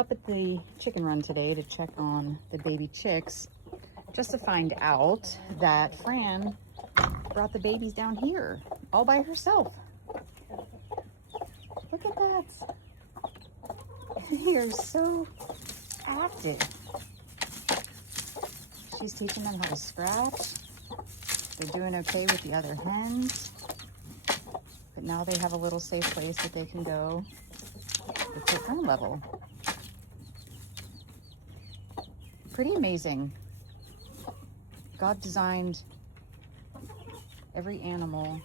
up at the chicken run today to check on the baby chicks, just to find out that Fran brought the babies down here all by herself. Look at that. They are so active. She's teaching them how to scratch. They're doing okay with the other hens. But now they have a little safe place that they can go at their own level. Pretty amazing. God designed every animal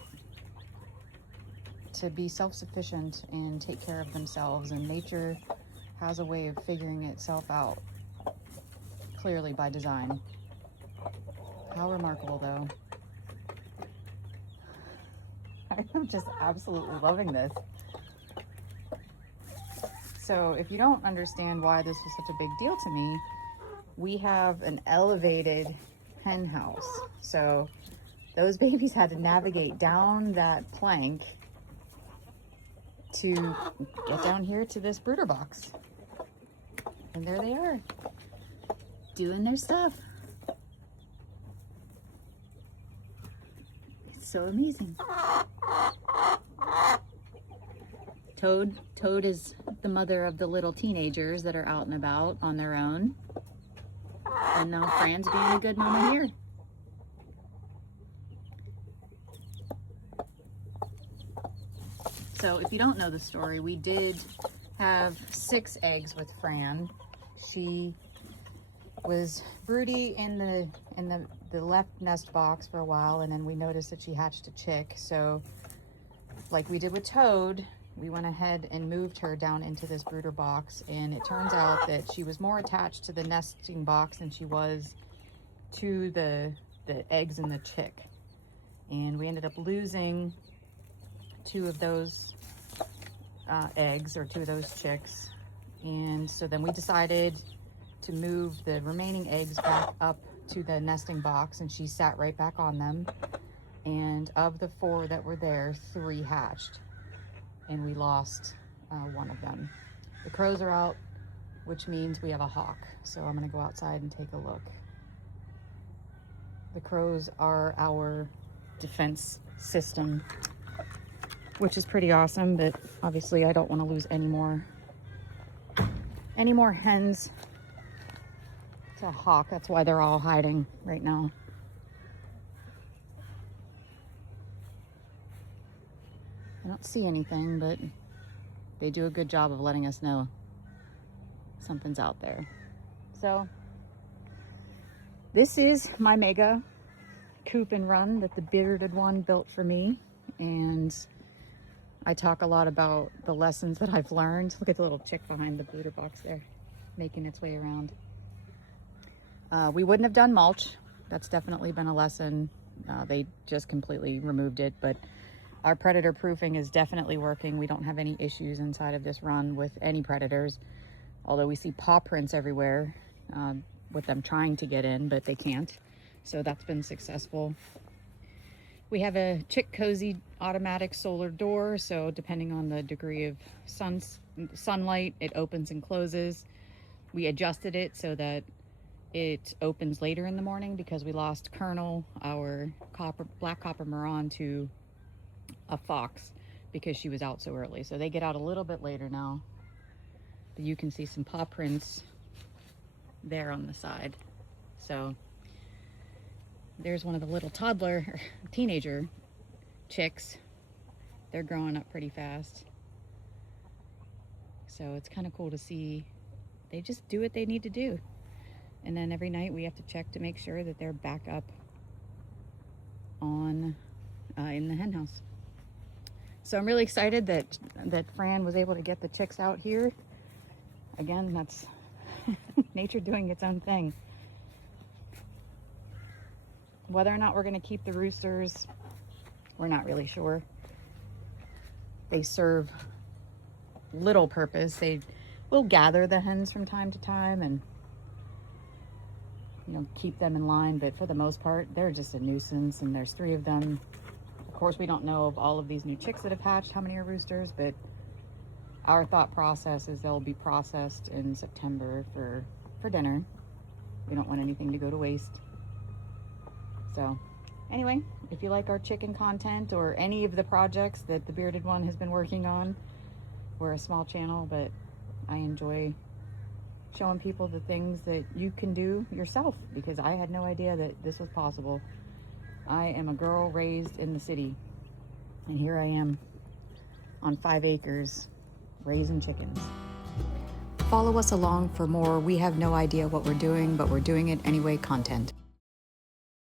to be self-sufficient and take care of themselves, and nature has a way of figuring itself out clearly by design. How remarkable, though. I'm just absolutely loving this. So if you don't understand why this was such a big deal to me, we have an elevated hen house. So those babies had to navigate down that plank to get down here to this brooder box. And there they are, doing their stuff. It's so amazing. Toad is the mother of the little teenagers that are out and about on their own. And now Fran's being a good mama here. So if you don't know the story, we did have 6 eggs with Fran. She was Broody in the left nest box for a while, and then we noticed that she hatched a chick. So like we did with Toad, we went ahead and moved her down into this brooder box, and it turns out that she was more attached to the nesting box than she was to the eggs in the chick. And we ended up losing 2 of those eggs, or 2 of those chicks. And so then we decided to move the remaining eggs back up to the nesting box, and she sat right back on them. And of the 4 that were there, 3 hatched, and we lost 1 of them. The crows are out, which means we have a hawk. So I'm gonna go outside and take a look. The crows are our defense system, which is pretty awesome, but obviously I don't want to lose any more hens to a hawk. That's why they're all hiding right now. I don't see anything, but they do a good job of letting us know something's out there. So this is my mega coop and run that the bearded one built for me, and I talk a lot about the lessons that I've learned. Look at the little chick behind the brooder box there, making its way around. We wouldn't have done mulch. That's definitely been a lesson. They just completely removed it, but our predator proofing is definitely working. We don't have any issues inside of this run with any predators, although we see paw prints everywhere with them trying to get in, but they can't. So that's been successful. We have a chick cozy automatic solar door, so depending on the degree of sunlight, it opens and closes. We adjusted it so that it opens later in the morning because we lost Colonel, our black copper Maron, to a fox because she was out so early. So they get out a little bit later now. But you can see some paw prints there on the side. So there's one of the little toddler, teenager chicks. They're growing up pretty fast. So it's kind of cool to see. They just do what they need to do. And then every night we have to check to make sure that they're back up on in the hen house. So I'm really excited that Fran was able to get the chicks out here. Again, that's nature doing its own thing. Whether or not we're going to keep the roosters, we're not really sure. They serve little purpose. They will gather the hens from time to time and, you know, keep them in line, but for the most part, they're just a nuisance, and there's 3 of them. Of course, we don't know of all of these new chicks that have hatched, how many are roosters, but our thought process is they'll be processed in September for dinner. We don't want anything to go to waste. So anyway, if you like our chicken content or any of the projects that the Bearded One has been working on, we're a small channel, but I enjoy showing people the things that you can do yourself, because I had no idea that this was possible. I am a girl raised in the city, and here I am on 5 acres raising chickens. Follow us along for more We Have No Idea What We're Doing, but We're Doing It Anyway content.